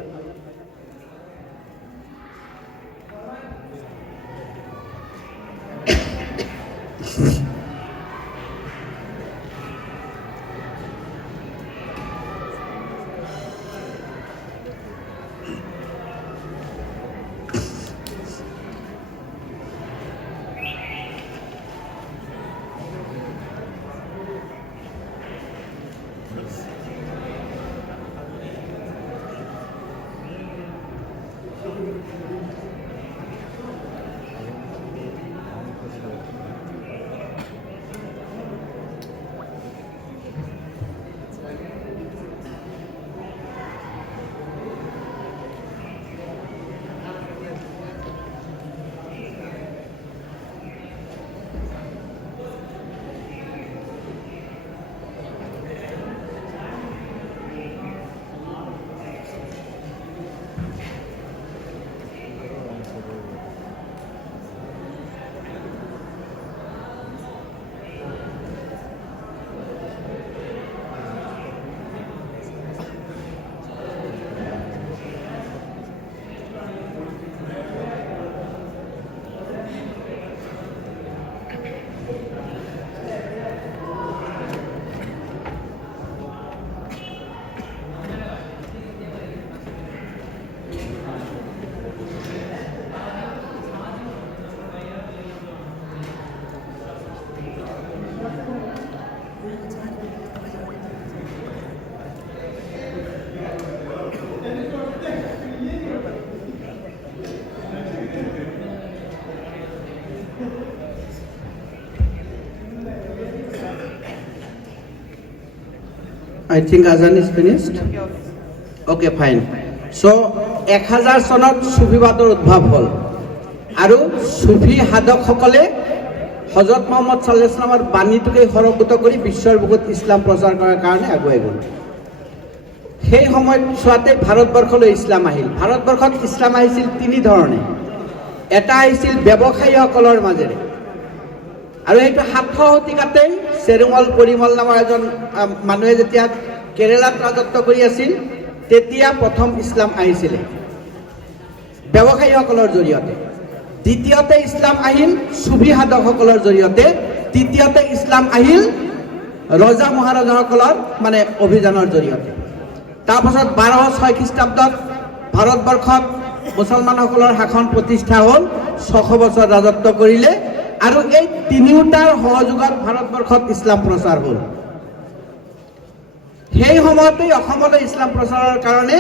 I think Azan is finished. Okay, fine. So 1000 চনত সুফিবাদৰ উদ্ভৱ হ'ল আৰু সুফি সাধকসকলে হজৰত মুহাম্মদ সাল্লাল্লাহু আলাইহি ওয়াসাল্লামৰ বাণীটোকে সৰগত কৰি বিশ্বৰ বুকুত ইছলাম প্ৰচাৰ কৰাৰ কাৰণে আগুৱাই গ'ল। সেই সময়ছোৱাতে ভাৰতবৰ্ষলৈ ইছলাম আহিল। ভাৰতবৰ্ষত ইছলাম আহিছিল তিনি ধৰণে। এটা আহিছিল ব্যৱসায়ীসকলৰ মাজেৰে আৰু এইটো 700 শতিকাতেই চেৰুমল পৰিমল নামৰ এজন মানুহে যেতিয়া কেৰেলাত ৰাজত্ব কৰি আছিল তেতিয়া প্ৰথম ইছলাম আহিছিলে ব্যৱসায়ীসকলৰ জৰিয়তে। দ্বিতীয়তে ইছলাম আহিল সুফি সাধকসকলৰ জৰিয়তে। তৃতীয়তে ইছলাম আহিল ৰজা মহাৰজাসকলৰ মানে অভিযানৰ জৰিয়তে। তাৰপাছত 1206 খ্ৰীষ্টাব্দত ভাৰতবৰ্ষত মুছলমানসকলৰ শাসন প্ৰতিষ্ঠা হ'ল, 600 বছৰ ৰাজত্ব কৰিলে আৰু এই তিনিওটাৰ সহযোগত ভাৰতবৰ্ষত ইছলাম প্ৰচাৰ হ'ল। সেই সময়তেই অসমলৈ ইছলাম প্ৰচাৰৰ কাৰণে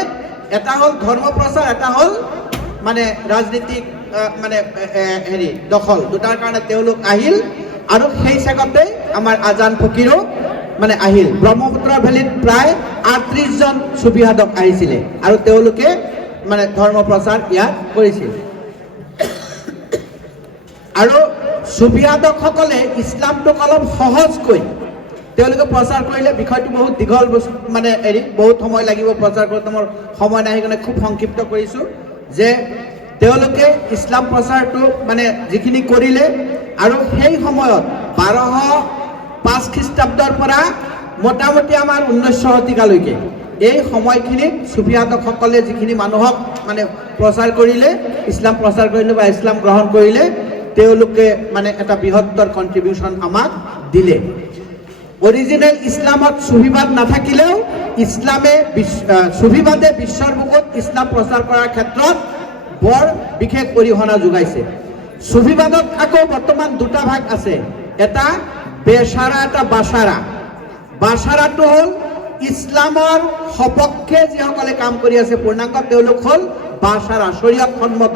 এটা হ'ল ধৰ্ম প্ৰচাৰ, এটা হ'ল মানে ৰাজনীতিক মানে দখল, দুটাৰ কাৰণে তেওঁলোক আহিল আৰু সেই চেগতেই আমাৰ আজান ফকীৰো মানে আহিল। ব্ৰহ্মপুত্ৰ ভেলীত প্ৰায় 38 জন সুফি সাধক আহিছিলে আৰু তেওঁলোকে মানে ধৰ্ম প্ৰচাৰ ইয়াত কৰিছিল। আৰু সুফি সাধকসকলে ইছলামটোক অলপ সহজকৈ তেওঁলোকে প্ৰচাৰ কৰিলে। বিষয়টো বহুত দীঘল মানে বহুত সময় লাগিব প্ৰচাৰ কৰোঁতে, মোৰ সময় নাই সেইকাৰণে খুব সংক্ষিপ্ত কৰিছোঁ যে তেওঁলোকে ইছলাম প্ৰচাৰটো মানে যিখিনি কৰিলে আৰু সেই সময়ত 1205 খ্ৰীষ্টাব্দৰ পৰা মোটামুটি আমাৰ 1900 শতিকালৈকে এই সময়খিনিত সুফি সাধকসকলে যিখিনি মানুহক মানে প্ৰচাৰ কৰিলে, ইছলাম প্ৰচাৰ কৰিলে বা ইছলাম গ্ৰহণ কৰিলে, তেওঁলোকে মানে এটা বৃহত্তৰ কণ্ট্ৰিবিউশ্যন আমাক দিলে। অৰিজিনেল ইছলামত সুফিবাদ নাথাকিলেও ইছলামে সুফিবাদে বিশ্বৰ বুকুত ইছলাম প্ৰচাৰ কৰাৰ ক্ষেত্ৰত বৰ বিশেষ অৰিহণা যোগাইছে। সুফিবাদত আকৌ বৰ্তমান দুটা ভাগ আছে, এটা বেচাৰা, এটা বাচাৰা। বাচাৰাটো হ'ল ইছলামৰ সপক্ষে যিসকলে কাম কৰি আছে পূৰ্ণাংগ, তেওঁলোক হ'ল বাচাৰা, শৰীয়ত সন্মত।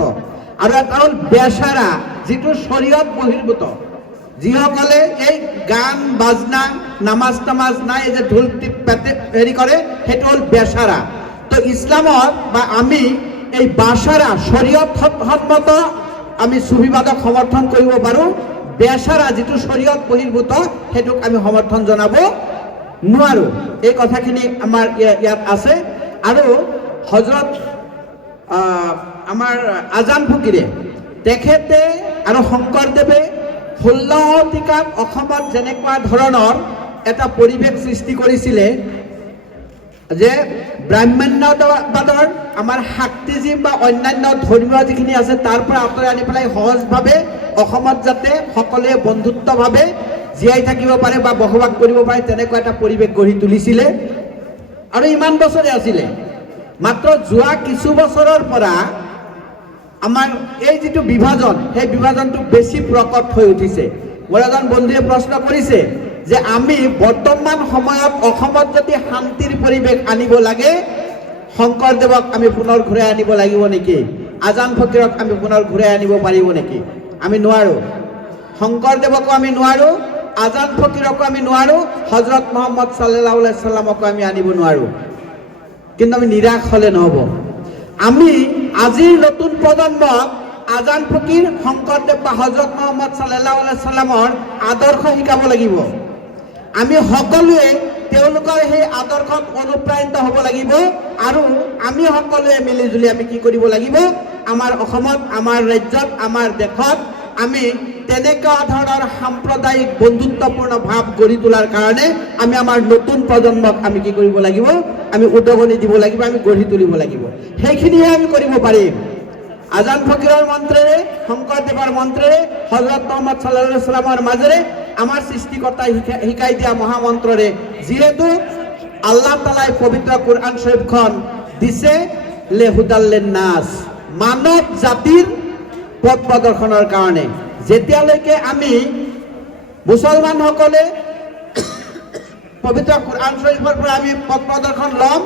আৰু এটা হ'ল বেচাৰা, যিটো শৰীয়ত বহিৰ্ভূত, যিসকলে এই গান বাজনা নামাজ তামাজ নাই, এই যে ঢোল কৰে, সেইটো হ'ল বেচাৰা। তো ইছলামত বা আমি এই বাচাৰা শৰীয়ত সন্মত আমি সুফিবাদক সমৰ্থন কৰিব পাৰোঁ। বেচাৰা যিটো শৰীয়ত বহিৰ্ভূত সেইটোক আমি সমৰ্থন জনাব নোৱাৰোঁ। এই কথাখিনি আমাৰ ইয়াত আছে। আৰু হজৰত আমাৰ আজান ফকীৰে তেখেতে আৰু শংকৰদেৱে 16 শতিকাত অসমত যেনেকুৱা ধৰণৰ এটা পৰিৱেশ সৃষ্টি কৰিছিলে যে ব্ৰাহ্মণ্যবাদৰ আমাৰ শাক্তিজীৱ বা অন্যান্য ধৰ্মীয় যিখিনি আছে তাৰ পৰা আঁতৰাই আনি পেলাই সহজভাৱে অসমত যাতে সকলোৱে বন্ধুত্বভাৱে জীয়াই থাকিব পাৰে বা বসবাস কৰিব পাৰে তেনেকুৱা এটা পৰিৱেশ গঢ়ি তুলিছিলে আৰু ইমান বছৰে আছিলে। মাত্ৰ যোৱা কিছু বছৰৰ পৰা আমাৰ এই যিটো বিভাজন, সেই বিভাজনটো বেছি প্ৰকট হৈ উঠিছে। মোৰ এজন বন্ধুৱে প্ৰশ্ন কৰিছে যে আমি বৰ্তমান সময়ত অসমত যদি শান্তিৰ পৰিৱেশ আনিব লাগে, শংকৰদেৱক আমি পুনৰ ঘূৰাই আনিব লাগিব নেকি? আজান ফকীৰক আমি পুনৰ ঘূৰাই আনিব পাৰিব নেকি? আমি নোৱাৰোঁ। শংকৰদেৱকো আমি নোৱাৰোঁ, আজান ফকীৰকো আমি নোৱাৰোঁ, হজৰত মুহাম্মদ সাল্লাল্লাহু আলাইহি ওয়াসাল্লামকো আমি আনিব নোৱাৰোঁ। কিন্তু আমি নিৰাশ হ'লে নহ'ব। আমি আজিৰ নতুন প্ৰজন্মক আজান ফকীৰ, শংকৰদেৱ বা হজৰত মুহাম্মদ সাল্লাল্লাহু আলাইহি ওয়াসাল্লামৰ আদৰ্শ শিকাব লাগিব। আমি সকলোৱে তেওঁলোকৰ সেই আদৰ্শত অনুপ্ৰাণিত হ'ব লাগিব আৰু আমি সকলোৱে মিলিজুলি আমি কি কৰিব লাগিব? আমাৰ অসমত, আমাৰ ৰাজ্যত, আমাৰ দেশত আমি তেনেকুৱা ধৰণৰ সাম্প্ৰদায়িক বন্ধুত্বপূৰ্ণ ভাৱ গঢ়ি তোলাৰ কাৰণে আমি আমাৰ নতুন প্ৰজন্মক আমি কি কৰিব লাগিব? আমি উদগনি দিব লাগিব, আমি গঢ়ি তুলিব লাগিব। সেইখিনিহে আমি কৰিব পাৰিম। আজান ফকীৰৰ মন্ত্ৰেৰে, শংকৰদেৱৰ মন্ত্ৰেৰে, হজৰত মুহাম্মদ সাল্লাল্লাহু আলাইহি ওয়াসাল্লামৰ মাজেৰে, আমাৰ সৃষ্টিকৰ্তাই শিকাই দিয়া মহামন্ত্ৰৰে, যিহেতু আল্লাহ তাআলাই পবিত্ৰ কোৰআন শৰীফখন দিছে লেহুদাল্লিন নাছ, মানৱ জাতিৰ পথ প্ৰদৰ্শনৰ কাৰণে। যেতিয়ালৈকে আমি মুছলমানসকলে পবিত্ৰ কোৰআন শৰীফৰ পৰা আমি পথ প্ৰদৰ্শন ল'ম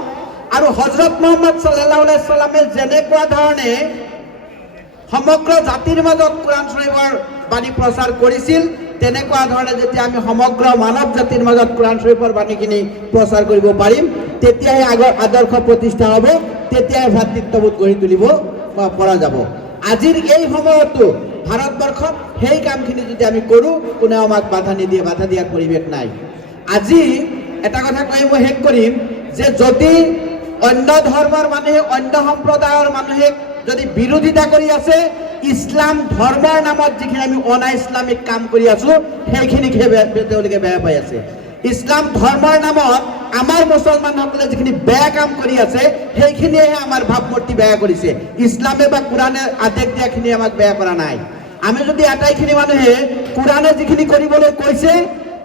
আৰু হজৰত মুহাম্মদ সাল্লাল্লাহু আলাইহি ওয়াসাল্লামে যেনেকুৱা ধৰণে সমগ্ৰ জাতিৰ মাজত কোৰআন শৰীফৰ বাণী প্ৰচাৰ কৰিছিল তেনেকুৱা ধৰণে যেতিয়া আমি সমগ্ৰ মানৱ জাতিৰ মাজত কোৰাণ শৰীফৰ বাণীখিনি প্ৰচাৰ কৰিব পাৰিম, তেতিয়াহে আদৰ্শ প্ৰতিষ্ঠা হ'ব, তেতিয়াহে ভাতৃত্ববোধ গঢ়ি তুলিব পৰা যাব। আজিৰ এই সময়তো ভাৰতবৰ্ষত সেই কামখিনি যদি আমি কৰোঁ, কোনেও আমাক বাধা নিদিয়ে, বাধা দিয়াৰ পৰিৱেশ নাই। আজি এটা কথা কৈ মই শেষ কৰিম যে যদি অন্য ধৰ্মৰ মানুহে, অন্য সম্প্ৰদায়ৰ মানুহে যদি বিৰোধিতা কৰি আছে, ইছলাম ধৰ্মৰ নামত যিখিনি আমি অনা ইছলামিক কাম কৰি আছো সেইখিনিকহে তেওঁলোকে বেয়া পাই আছে। ইছলাম ধৰ্মৰ নামত আমাৰ মুছলমানসকলে যিখিনি বেয়া কাম কৰি আছে সেইখিনিয়েহে আমাৰ ভাৱমূৰ্তি বেয়া কৰিছে। ইছলামে বা কোৰাণে আদেশ দিয়াখিনি আমাক বেয়া কৰা নাই। আমি যদি আটাইখিনি মানুহে কোৰাণে যিখিনি কৰিবলৈ কৈছে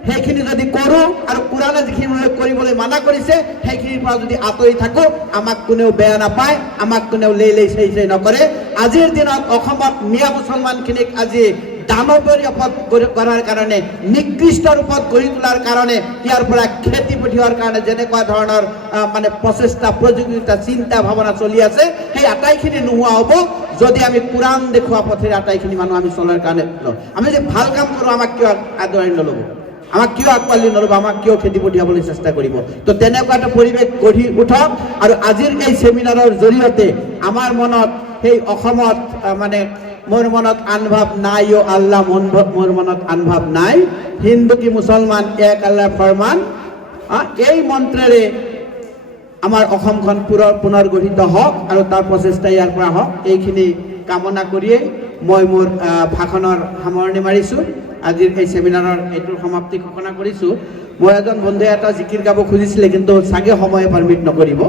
সেইখিনি যদি কৰোঁ আৰু কোৰাণে যিখিনি কৰিবলৈ মানা কৰিছে সেইখিনিৰ পৰা যদি আঁতৰি থাকোঁ, আমাক কোনেও বেয়া নাপায়, আমাক কোনেও লেই চেই নকৰে। আজিৰ দিনত অসমত মিয়া মুছলমানখিনিক আজি দানৱীয় পথ গঢ়াৰ কাৰণে, নিকৃষ্ট ৰূপত গঢ়ি তোলাৰ কাৰণে, ইয়াৰ পৰা খেতি পঠিওৱাৰ কাৰণে যেনেকুৱা ধৰণৰ মানে প্ৰচেষ্টা, প্ৰতিযোগিতা, চিন্তা ভাৱনা চলি আছে, সেই আটাইখিনি নোহোৱা হ'ব যদি আমি কোৰাণ দেখুওৱা পথেৰে আটাইখিনি মানুহ আমি চলাৰ কাৰণে লওঁ। আমি যদি ভাল কাম কৰোঁ, আমাক কিয় আদৰণি নল'ব, আমাক কিয় আকোৱালি নল'ব, আমাক কিয় খেতি পঠিয়াবলৈ চেষ্টা কৰিব? তো তেনেকুৱা এটা পৰিৱেশ গঢ়ি উঠক। আৰু আজিৰ এই চেমিনাৰৰ জৰিয়তে আমাৰ মনত সেই অসমত মানে মোৰ মনত আনভাৱ নাই, অ' আল্লাহ মোৰ মনত আনভাৱ নাই, হিন্দু কি মুছলমান এক আল্লাহ ফৰমান, এই মন্ত্ৰেৰে আমাৰ অসমখন পুনৰ গঠিত হওক আৰু তাৰ প্ৰচেষ্টা ইয়াৰ পৰা হওক, এইখিনি কামনা কৰিয়েই মই মোৰ ভাষণৰ সামৰণি মাৰিছোঁ। আজিৰ এই চেমিনাৰৰ এইটোৰ সমাপ্তি ঘোষণা কৰিছোঁ। মই এজন বন্ধুৱে এটা জিকিৰ গাব খুজিছিলে, কিন্তু চাগে সময়ে পাৰ্মিট নকৰিব,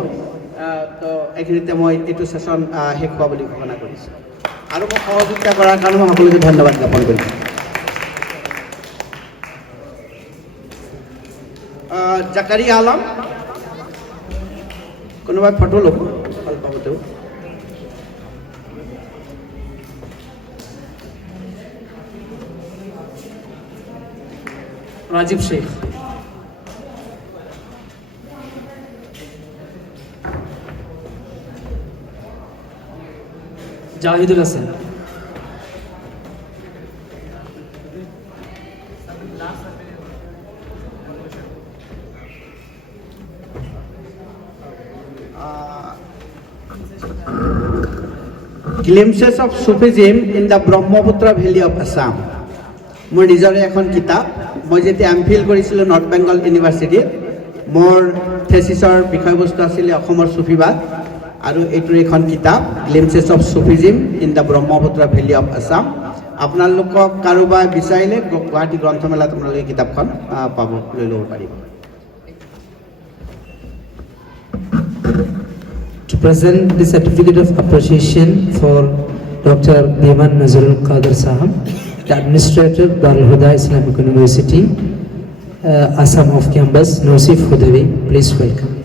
তো এইখিনিতে মই এইটো ছেশ্যন শেষ হোৱা বুলি ঘোষণা কৰিছোঁ। আৰু মোক সহযোগিতা কৰাৰ কাৰণে মই সকলোকে ধন্যবাদ জ্ঞাপন কৰিছোঁ। জাকাৰিয়া আলম, কোনোবাই ফটো ল'ব অল্পতেও। Rajib Sheikh, Jahidul Hasan, glimpses of Sufism in the Brahmaputra valley of Assam, মোৰ নিজৰে এখন কিতাপ। মই যেতিয়া এমফিল কৰিছিলোঁ নৰ্থ বেংগল ইউনিভাৰ্চিটিত, মোৰ থেচিছৰ বিষয়বস্তু আছিলে অসমৰ চুফিবাদ, আৰু এইটোৰ এখন কিতাপ glimpses of Sufism in the Brahmaputra valley of Assam. আপোনালোকক কাৰোবাৰ বিচাৰিলে গুৱাহাটী গ্ৰন্থমেলাত আপোনালোকে কিতাপখন পাব, লৈ ল'ব পাৰিব। To present the certificate of appreciation for Dr. Devan Nazrul Qadir Sahab, the Administrator, Darul Huda Islamic University, Assam of campus, Nosif Hudavi. Please welcome.